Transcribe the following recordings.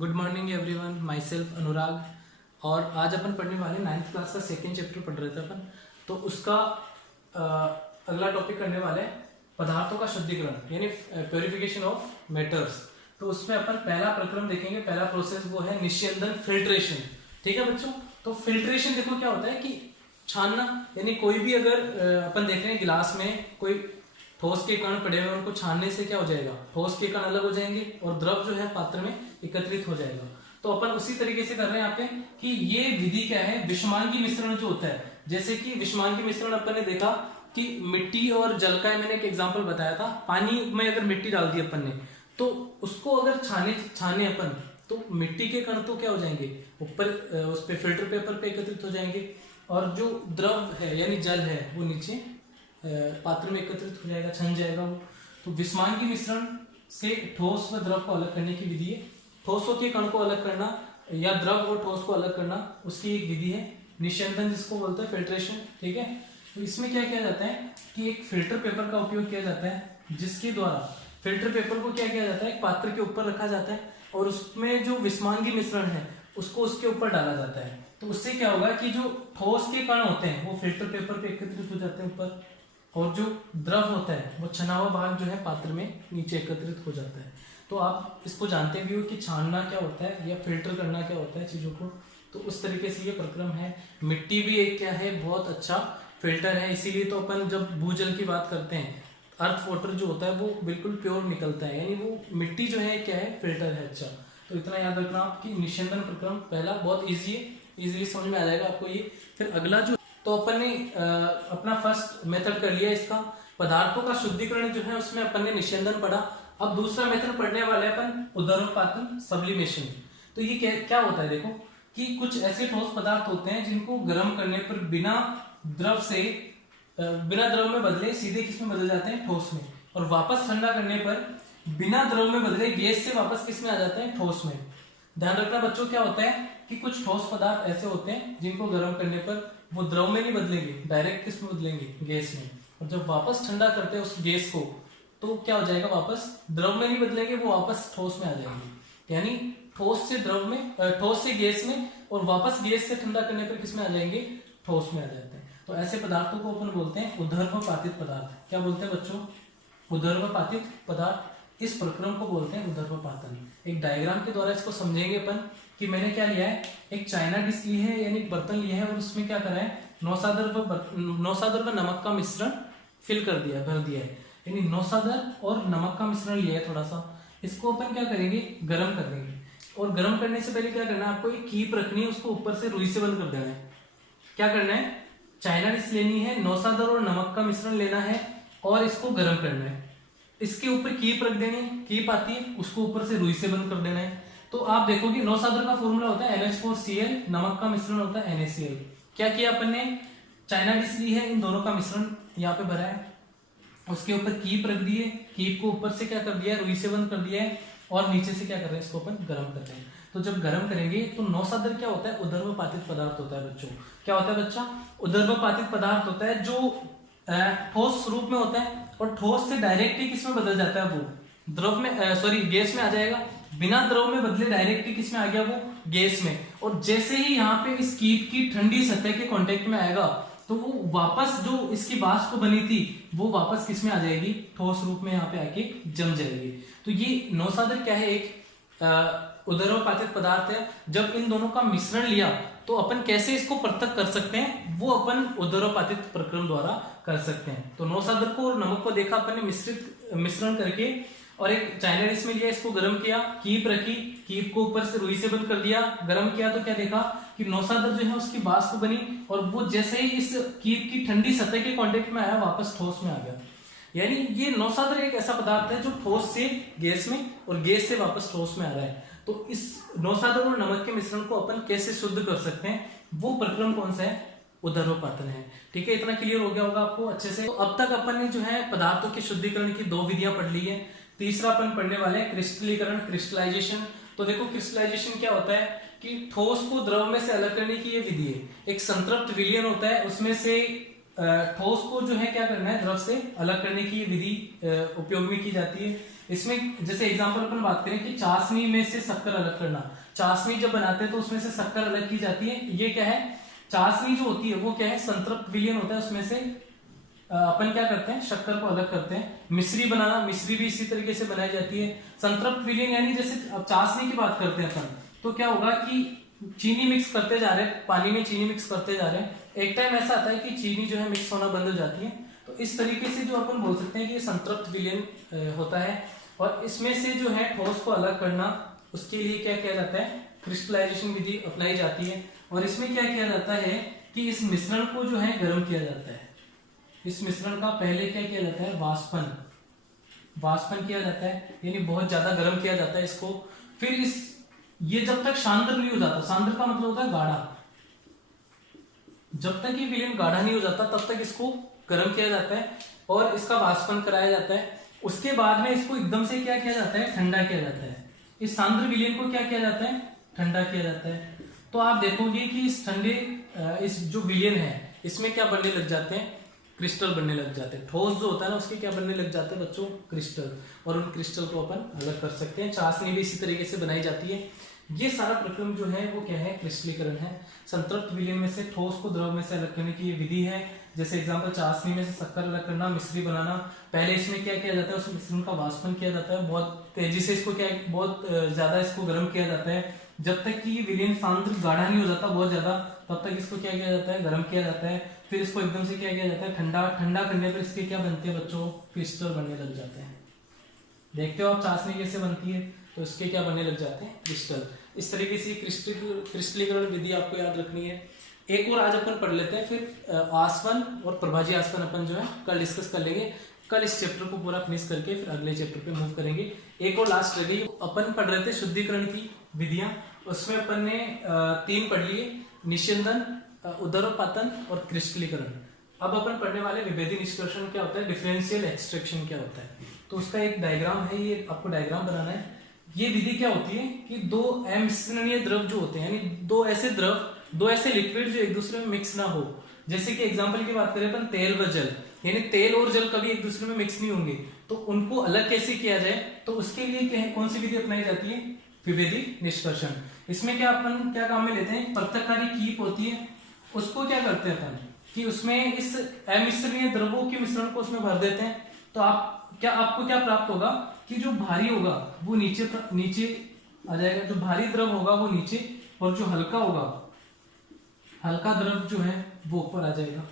Good morning everyone, myself Anurag. और आज अपन पढ़ने वाले 9th क्लास का सेकेंड चैप्टर पढ़ रहे थे अपन। तो उसका अगला टॉपिक करने वाले हैं पदार्थों का शुद्धिकरण यानी प्योरिफिकेशन ऑफ मेटर्स। तो उसमें अपन पहला प्रक्रम देखेंगे, पहला प्रोसेस वो है निस्यंदन, फिल्ट्रेशन। ठीक है बच्चों। तो फिल्ट्रेशन देखो क्या होता है कि छानना, यानी कोई भी अगर अपन देख रहे हैं गिलास में कोई ठोस के कण पड़े हुए, उनको छानने से क्या हो जाएगा, ठोस के कण अलग हो जाएंगे और द्रव जो है पात्र में एकत्रित हो जाएगा। तो अपन उसी तरीके से कर रहे हैं यहाँ पे कि ये विधि क्या है, विषमांगी मिश्रण जो होता है। जैसे कि विषमांगी मिश्रण अपन ने देखा कि मिट्टी और जल का, मैंने एक एग्जांपल बताया था। पानी में अगर मिट्टी डाल दी अपन ने तो उसको अगर छाने अपन, तो मिट्टी के कण तो क्या हो जाएंगे, ऊपर उस पे फिल्टर पेपर पे एकत्रित हो जाएंगे और जो द्रव है यानी जल है वो नीचे पात्र में एकत्रित हो जाएगा, छन जाएगा वो। तो विषमांगी मिश्रण से ठोस व द्रव को अलग करने की विधि है। ठोसों के कण को अलग करना या द्रव और ठोस को अलग करना, उसकी एक विधि है निस्यंदन, जिसको बोलते हैं फिल्ट्रेशन। ठीक है। तो इसमें क्या किया जाता है कि एक फिल्टर पेपर का उपयोग किया जाता है, जिसके द्वारा फिल्टर पेपर को क्या किया जाता है, एक पात्र के ऊपर रखा जाता है और उसमें जो विषमांगी मिश्रण है उसको उसके ऊपर डाला जाता है। तो उससे क्या होगा कि जो ठोस के कण होते हैं वो फिल्टर पेपर पे एकत्रित हो जाते हैं ऊपर, और जो द्रव होता है वो छना हुआ भाग जो है पात्र में नीचे एकत्रित हो जाता है। तो आप इसको जानते भी हो कि छानना क्या होता है या फिल्टर करना क्या होता है चीजों को। तो उस तरीके से ये प्रक्रम है। मिट्टी भी एक क्या है, बहुत अच्छा फिल्टर है। इसीलिए तो अपन जब भूजल की बात करते हैं, अर्थ वाटर जो होता है वो बिल्कुल प्योर निकलता है, यानी वो मिट्टी जो है क्या है, फिल्टर है। अच्छा, तो इतना याद रखना आप कि निस्यंदन प्रक्रम पहला बहुत ईजी है, इजीली समझ में आ जाएगा आपको ये। फिर अगला जो, तो अपन ने अपना फर्स्ट मेथड कर लिया इसका, पदार्थों का शुद्धिकरण जो है उसमें अपन ने निस्यंदन पढ़ा। अब दूसरा मेथड पढ़ने वाले अपन उदर्वपातन, सब्लिमेशन। तो ये क्या होता है, देखो कि कुछ ऐसे ठोस पदार्थ होते हैं जिनको गर्म करने पर बिना द्रव में बदले सीधे किस में बदल जाते हैं, ठोस में, और वापस ठंडा करने पर बिना द्रव में बदले गैस से वापस किस में आ जाते हैं, ठोस में। ध्यान रखना बच्चों, क्या होता है कि कुछ ठोस पदार्थ ऐसे होते हैं जिनको गर्म करने पर वो द्रव में नहीं बदलेंगे, डायरेक्ट किस में बदलेंगे, गैस में। और जब वापस ठंडा करते हैं उस गैस को तो क्या हो जाएगा, वापस द्रव में नहीं बदलेंगे, वो वापस ठोस में आ जाएंगे। यानी ठोस से द्रव में, ठोस से गैस में, और वापस गैस से ठंडा करने पर किस में आ जाएंगे, ठोस में आ जाते हैं। तो ऐसे पदार्थों को अपन बोलते हैं उदर्वपातित पदार्थ। क्या बोलते हैं बच्चों, उदर्वपातित पदार्थ। इस प्रक्रम को बोलते हैं उदर्वपातन। एक डायग्राम के द्वारा इसको समझेंगे अपन कि मैंने क्या लिया है, एक चाइना डिश ली है यानी बर्तन लिया है और उसमें क्या करा है, नौसादर व नमक का मिश्रण फिल कर दिया, भर दिया है। यानी नौसादर और नमक का मिश्रण लिया है थोड़ा सा। इसको अपन क्या करेंगे, गर्म कर देंगे। और गर्म करने से पहले क्या करना है, आपको एक कीप रखनी है, उसको ऊपर से रुई से बंद कर देना है। क्या करना है, चाइना डिश लेनी है, नौसादर और नमक का मिश्रण लेना है और इसको गर्म करना है। इसके ऊपर कीप रख देनी, कीप आती है, उसको ऊपर से रुई से बंद कर देना है। तो आप देखोगे नौसादर का फॉर्मूला होता है NH4Cl, नमक का मिश्रण होता है NaCl। क्या किया अपन ने, चाइना डिश ली है, इन दोनों का मिश्रण यहाँ पे भरा है, उसके ऊपर कीप रख दिए, कीप को ऊपर से क्या कर दिया, रुई से बंद कर दिया है, और नीचे से क्या कर रहे हैं, इसको अपन गर्म कर रहे हैं। तो जब गर्म करेंगे तो नौसादर क्या होता है, उदर्वपातित पदार्थ होता है बच्चों। क्या होता है बच्चा, उदर्वपातित पदार्थ होता है जो ठोस रूप में होता है और ठोस से डायरेक्टली किसमें बदल जाता है, वो द्रव में, गैस में आ जाएगा। बिना द्रव में बदले डायरेक्टली किसमें आ गया, वो गैस में। और जैसे ही यहाँ पे इस कीप की ठंडी सतह के कांटेक्ट में आएगा तो वो वापस जो इसकी वाष्प बनी थी वो वापस किसमें आ जाएगी, ठोस रूप में यहाँ पे आके जम जाएगी। तो ये नौसादर क्या है, एक उदर्वपातित पदार्थ है। जब इन दोनों का मिश्रण लिया तो अपन कैसे इसको पृथक कर सकते हैं, वो अपन उदर्वपातित प्रक्रम द्वारा कर सकते हैं। तो नौसादर को और नमक को देखा अपन ने मिश्रण करके, और एक चाइना डिश में लिया, इसको गर्म किया, कीप रखी, कीप को ऊपर से रुई से बंद कर दिया, गर्म किया, तो क्या देखा कि नौसादर जो है उसकी वाष्प बनी और वो जैसे ही इस कीप की ठंडी सतह के कांटेक्ट में आया वापस ठोस में आ गया। यानी ये नौसादर एक ऐसा पदार्थ है जो ठोस से गैस में और गैस से वापस ठोस में आ रहा है। तो इस नौसादर और नमक के मिश्रण को अपन कैसे शुद्ध कर सकते हैं, वो प्रक्रम कौन सा है, उदर्वपातन है। ठीक है, इतना क्लियर हो गया होगा आपको अच्छे से। तो अब तक अपन ने जो है पदार्थों के शुद्धिकरण की 2 विधियां पढ़ ली है। तीसरा अपन पढ़ने वाले हैं क्रिस्टलीकरण, क्रिस्टलाइजेशन। तो देखो क्रिस्टलाइजेशन क्या होता है कि ठोस को द्रव में से अलग करने की ये विधि है। एक संतृप्त विलयन होता है, उसमें से ठोस को जो है क्या करना है, द्रव से अलग करने की विधि उपयोग में की जाती है। इसमें जैसे एग्जांपल अपन बात करें कि चाशनी में से शक्कर अलग करना, चाशनी जब बनाते हैं तो उसमें से शक्कर अलग की जाती है। ये क्या है, चाशनी जो होती है वो क्या है, संतृप्त विलयन होता है, उसमें से अपन क्या करते हैं, शक्कर को अलग करते हैं। मिश्री बनाना, मिश्री भी इसी तरीके से बनाई जाती है। संतृप्त विलयन यानी जैसे अब चाशनी की बात करते हैं अपन, तो क्या होगा कि चीनी मिक्स करते जा रहे हैं, पानी में चीनी मिक्स करते जा रहे हैं, एक टाइम ऐसा आता है कि चीनी जो है मिक्स होना बंद हो जाती है। तो इस तरीके से जो अपन बोल सकते हैं कि ये संतृप्त विलयन होता है। और इसमें से जो है ठोस को अलग करना, उसके लिए क्या किया जाता है, क्रिस्टलाइजेशन विधि अपनाई जाती है। और इसमें क्या किया जाता है कि इस मिश्रण को जो है गर्म किया जाता है। इस मिश्रण का पहले क्या किया जाता है, वाष्पन किया जाता है, यानी बहुत ज्यादा गर्म किया जाता है इसको। फिर ये जब तक सांद्र नहीं हो जाता, सांद्र का मतलब होता है गाढ़ा, जब तक ये विलयन गाढ़ा नहीं हो जाता तब तक इसको गर्म किया जाता है और इसका वाष्पन कराया जाता है। उसके बाद में इसको एकदम से क्या किया जाता है, ठंडा किया जाता है। इस सांद्र विलयन को क्या किया जाता है, ठंडा किया जाता है। तो आप देखोगे कि इस ठंडे इस जो विलयन है इसमें क्या बनने लग जाते हैं, क्रिस्टल बनने लग जाते हैं। ठोस जो होता है ना उसके क्या बनने लग जाते हैं बच्चों, क्रिस्टल। और उन क्रिस्टल को अपन अलग कर सकते हैं। चाशनी भी इसी तरीके से बनाई जाती है। ये सारा प्रक्रम जो है वो क्या है, क्रिस्टलीकरण है। संतृप्त विलयन में से ठोस को द्रव में से अलग करने की ये विधि है। जैसे एग्जांपल चाशनी में से शक्कर अलग करना, मिश्री बनाना। पहले इसमें क्या किया जाता है, उस मिश्रण का वाष्पन किया जाता है, बहुत तेजी से इसको क्या बहुत ज्यादा इसको गर्म किया जाता है। जब तक कि ये विलयन सांद्र गाढ़ा नहीं हो जाता बहुत ज्यादा, तब तक इसको क्या किया जाता है, गर्म किया जाता है। फिर इसको एकदम से क्या किया जाता है, ठंडा करने पर इसके क्या बनते हैं बच्चों, क्रिस्टल बनने लग जाते हैं। देखते हो आप चाशनी कैसे बनती है, तो इसके क्या बनने लग जाते हैं, क्रिस्टल। इस तरीके से क्रिस्टलीकरण विधि आपको याद रखनी है। एक और आज अपन पढ़ लेते हैं, फिर आसवन और प्रभाजी आसवन अपन जो है कल डिस्कस कर लेंगे। कल इस चैप्टर को पूरा फिनिश करके फिर अगले चैप्टर पे मूव करेंगे। एक और लास्ट रह गई, अपन पढ़ रहे थे शुद्धिकरण की विधियां, उसमें अपन ने 3 पढ़ लिए, निस्यंदन, उदरोपातन और क्रिस्टलीकरण। अब अपन पढ़ने वाले विभेदी निष्कर्षण क्या होता है, डिफरेंशियल एक्सट्रैक्शन क्या होता है। तो उसका एक डायग्राम है, ये आपको डायग्राम बनाना है। ये विधि क्या होती है कि 2 अमिश्रणीय द्रव जो होते हैं, यानी 2 ऐसे लिक्विड जो एक दूसरे में मिक्स ना हो। जैसे कि एग्जांपल की बात करें अपन, तेल व जल, यानी तेल और जल कभी एक दूसरे में मिक्स नहीं होंगे, तो उनको अलग कैसे किया जाए, तो उसके लिए कौन सी विधि अपनाई जाती है, विभेदी निष्कर्षण। इसमें क्या अपन क्या काम में लेते हैं, पृथककारी कीप होती है, उसको क्या करते हैं अपन कि उसमें इस अमिश्रणीय द्रवों के मिश्रण को उसमें भर देते हैं। तो आपको क्या प्राप्त होगा कि जो भारी होगा वो नीचे आ जाएगा, जो भारी द्रव होगा वो नीचे, और जो हल्का होगा, हल्का द्रव जो है वो ऊपर आ जाएगा।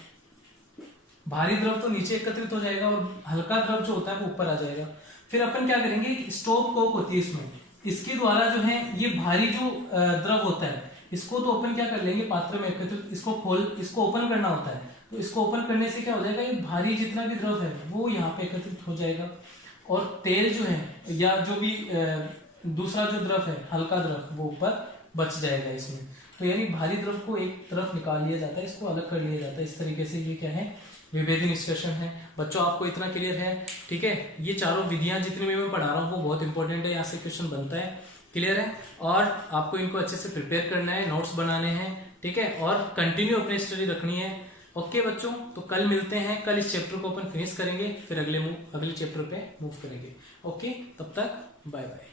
भारी द्रव तो नीचे एकत्रित हो जाएगा और हल्का द्रव जो होता है वो ऊपर आ जाएगा। फिर अपन क्या करेंगे, स्टॉप कोक होती है इसमें, इसके द्वारा जो है ये भारी जो द्रव होता है इसको तो अपन क्या कर लेंगे, पात्र में एकत्रित, इसको ओपन करना होता है। तो इसको ओपन करने से क्या हो जाएगा, ये भारी जितना भी द्रव है वो यहाँ पे एकत्रित हो जाएगा। और तेल जो है या जो भी दूसरा जो द्रव है, हल्का द्रव, वो ऊपर बच जाएगा इसमें। तो यानी भारी द्रव को एक तरफ निकाल लिया जाता है, इसको अलग कर लिया जाता है। इस तरीके से ये क्या है, विभेदी निष्कर्षण है। बच्चों आपको इतना क्लियर है, ठीक है। ये चारों विधियां जितनी मैं पढ़ा रहा हूँ वो बहुत इंपॉर्टेंट है, यहाँ से क्वेश्चन बनता है, क्लियर है। और आपको इनको अच्छे से प्रिपेयर करना है, नोट्स बनाने हैं, ठीक है, और कंटिन्यू अपनी स्टडी रखनी है। ओके बच्चों, तो कल मिलते हैं, कल इस चैप्टर को अपन फिनिश करेंगे, फिर अगले चैप्टर पे मूव करेंगे। ओके, तब तक बाय बाय।